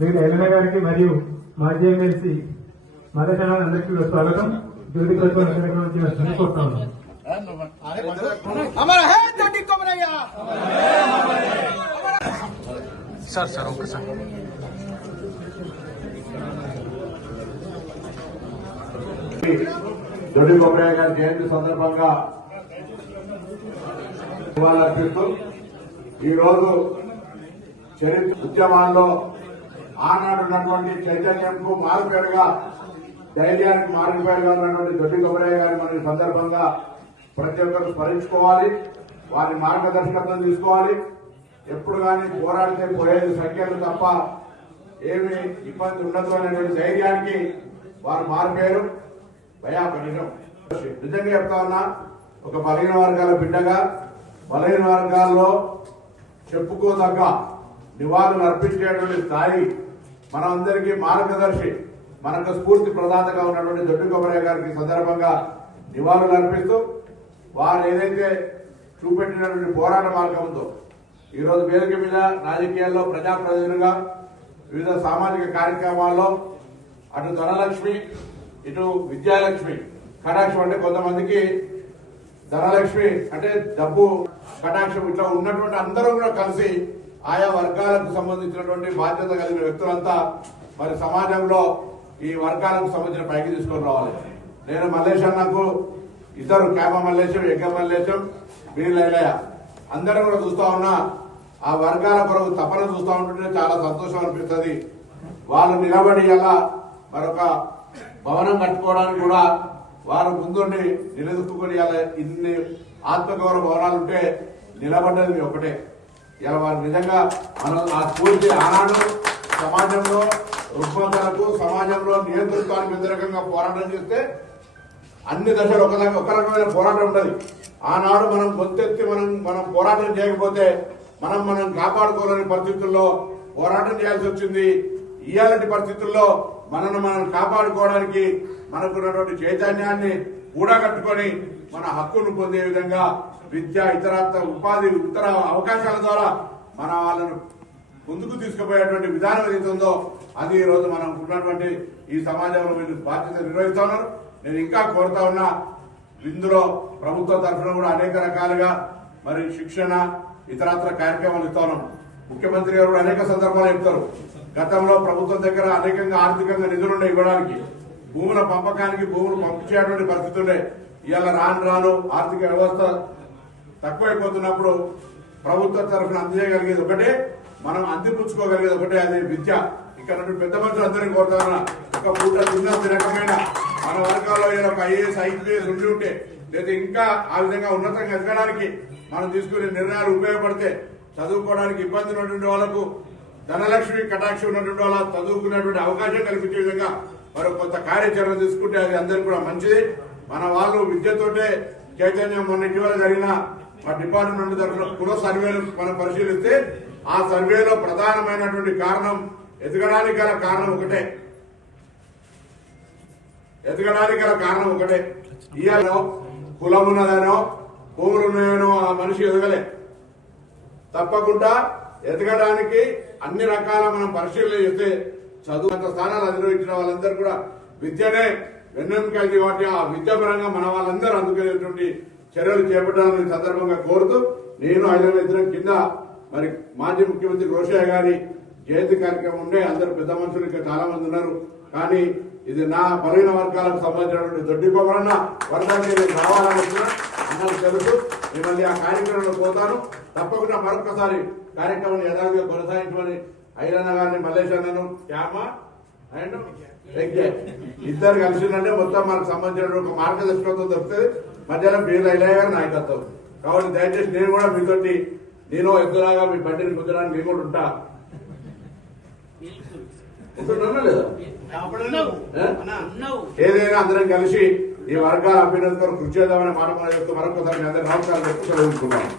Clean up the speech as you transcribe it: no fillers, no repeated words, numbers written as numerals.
మిగతా ఎమ్మెల్యే గారికి మరియు మాజీ ఎమ్మెల్సీ మదశాల అందరికీ స్వాగతం. జ్యోతి ప్రజ్వలన కోరుతాను. Sir sir okay sir. Doddi Kobbarayya గారి జయంతి సందర్భంగా నివాళులర్పిస్తూ ఈరోజు చరిత్ర ఉద్యమాల్లో ఆనాడు ఉన్నటువంటి చైతన్యంకు మారుపేరుగా ధైర్యానికి మారుపేరుగా ఉన్నటువంటి దొడ్డి కొబ్బరయ్య గారి మన సందర్భంగా ప్రతి ఒక్కరు స్మరించుకోవాలి, వారి మార్గదర్శకత్వం తీసుకోవాలి. ఎప్పుడు కానీ పోరాడితే పోయేది సంఖ్యలు తప్ప ఏమి ఇబ్బంది ఉండదు అనేటువంటి ధైర్యానికి వారు మారిపోయారు. నిజంగా చెప్తా ఉన్నా, ఒక బలహీన వర్గాల బిడ్డగా బలహీన వర్గాల్లో చెప్పుకోదగ్గ నివాళులు అర్పించేటువంటి స్థాయి మనందరికీ మార్గదర్శి, మనకు స్ఫూర్తి ప్రదాతగా ఉన్నటువంటి దొడ్డి కొబ్బరయ్య గారికి సందర్భంగా నివాళులు అర్పిస్తూ వారు ఏదైతే చూపెట్టినటువంటి పోరాట మార్గంతో ఈరోజు వేదిక మీద రాజకీయాల్లో ప్రజాప్రతినిధులుగా వివిధ సామాజిక కార్యక్రమాల్లో అటు ధనలక్ష్మి ఇటు విద్యాలక్ష్మి కటాక్షం, అంటే కొంతమందికి ధనలక్ష్మి అంటే డబ్బు కటాక్షం, ఇట్లా ఉన్నటువంటి అందరూ కూడా కలిసి ఆయా వర్గాలకు సంబంధించినటువంటి బాధ్యత కలిగిన వ్యక్తులంతా మరి సమాజంలో ఈ వర్గాలకు సంబంధించిన పైకి తీసుకొని రావాలి. నేను మల్లేశన్నకు ఇద్దరు క్యామ మల్లేశం, యజ్ఞ మల్లేశం, వీళ్ళయ్య అందరూ కూడా చూస్తా ఉన్నా ఆ వర్గాల కొరకు తపన చూస్తూ ఉంటుంటే చాలా సంతోషం అనిపిస్తుంది. వాళ్ళు నిలబడి అలా మరొక భవనం కట్టుకోవడానికి కూడా వారు ముందుండి నిలదొక్కుని అలా ఇన్ని ఆత్మగౌరవ భవనాలు ఉంటే నిలబడ్డది ఒకటే. ఇలా వారు నిజంగా మనం ఆ స్ఫూర్తి ఆనాడు సమాజంలో రుగ్మతలకు సమాజంలో నియంతృత్వానికి వ్యతిరేకంగా పోరాటం చేస్తే అన్ని దశలు ఒక రకమైన పోరాటం ఉండదు. ఆనాడు మనం గొంతెత్తి మనం పోరాటం చేయకపోతే మనం కాపాడుకోలేని పరిస్థితుల్లో పోరాటం చేయాల్సి వచ్చింది. ఇయాలంటి పరిస్థితుల్లో మనం కాపాడుకోవడానికి మనకున్నటువంటి చైతన్యాన్ని కూడగట్టుకొని మన హక్కును పొందే విధంగా విద్య, ఇతరత్ర ఉపాధి, ఇతర అవకాశాల ద్వారా మన వాళ్ళను ముందుకు తీసుకుపోయేటువంటి విధానం ఏదైతే ఉందో అది ఈ రోజు మనం ఉన్నటువంటి ఈ సమాజంలో మీరు బాధ్యత నిర్వహిస్తా ఉన్నారు. నేను ఇంకా కోరుతా ఉన్నా, ఇందులో ప్రభుత్వ తరఫున కూడా అనేక రకాలుగా మరి శిక్షణ ఇతరత్ర కార్యక్రమాలు ఇస్తా ఉన్నాం. ముఖ్యమంత్రి గారు కూడా అనేక సందర్భాలు చెప్తారు. గతంలో ప్రభుత్వం దగ్గర అనేకంగా ఆర్థికంగా నిధులుండే ఇవ్వడానికి, భూముల పంపకానికి భూములు పంపించేటువంటి పరిస్థితి ఉండే. ఇవాళ రాను ఆర్థిక వ్యవస్థ తక్కువైపోతున్నప్పుడు ప్రభుత్వ తరఫున అందజేయగలిగేది ఒకటే, మనం అందిపుచ్చుకోగలిగేది ఒకటే, అదే విద్య. ఇక్కడ పెద్ద మనుషులు అందరినీ కోరుతా ఉన్నా, ఒక పూట తిన్నది రకమైన మన వర్గాల్లో ఒక ఐఏఎస్ ఐపీఎస్ ఉంటే లేదా ఇంకా ఆ విధంగా ఉన్నతంగా ఎదగడానికి మనం తీసుకునే నిర్ణయాలు ఉపయోగపడితే చదువుకోవడానికి ఇబ్బంది ఉన్నటువంటి వాళ్లకు ధనలక్ష్మి కటాక్షం ఉన్నటువంటి వాళ్ళ చదువుకునేటువంటి అవకాశం కల్పించే విధంగా మరో కొంత కార్యాచరణ తీసుకుంటే అది అందరికీ కూడా మంచిది. మన వాళ్ళు విద్యతోటే చైతన్యం. మొన్న ఇటీవల జరిగిన మా డిపార్ట్మెంట్ తరఫున కుల సర్వేలు మనం పరిశీలిస్తే ఆ సర్వేలో ప్రధానమైనటువంటి కారణం ఎదగడానికి గల కారణం ఒకటే, ఇయాలో కులం ఉన్నదనో భూములు ఉన్నాయనో ఆ మనిషి ఎదగలే. తప్పకుండా ఎదగడానికి అన్ని రకాల మనం పరిశీలన చేస్తే చదువు స్థానాలు అధిరోహించిన వాళ్ళందరూ కూడా విద్యనే వెన్నెముకైంది కాబట్టి ఆ విద్యాపరంగా మన వాళ్ళందరూ అందుకునేటువంటి చర్యలు చేపట్టాలని సందర్భంగా కోరుతూ నేను 5 కింద మరి మాజీ ముఖ్యమంత్రి రోషయ్య గారి జయంతి కార్యక్రమం ఉండే అందరూ పెద్ద మనుషులు ఇంకా చాలా మంది ఉన్నారు. కానీ ఇది నా బలహీన వర్గాలకు సంబంధించినటువంటి దొడ్డి కొబ్బరన్న వర్గానికి నేను రావాలనుకున్నా అందరూ తెలుసు. మిమ్మల్ని ఆ కార్యక్రమంలో పోతాను. తప్పకుండా మరొకసారి కార్యక్రమం యథావిధిగా కొనసాగించమని ఐలన్న గారిని, మల్లేశన్నను, శ్యామ అండ్ ఇద్దరు కలిసిందంటే మొత్తం మనకు సంబంధించిన ఒక మార్గదర్శకత్వం దొరుకుతుంది. మధ్యలో బీర్ల ఐలయ్య గారి నాయకత్వం. కాబట్టి దయచేసి నేను కూడా మీతోటి నేను ఎద్దులాగా మీ బండిని కుదరడానికి నేను కూడా ఉంటా. లేదా ఏదైనా అందరం కలిసి ఈ వర్గాల అభ్యున్నతి కొరకు కృషి చేద్దామని మాట చెప్తూ మరొకసారి మీ అందరూ నమస్కారం చెప్తూ చదువుకున్నాను.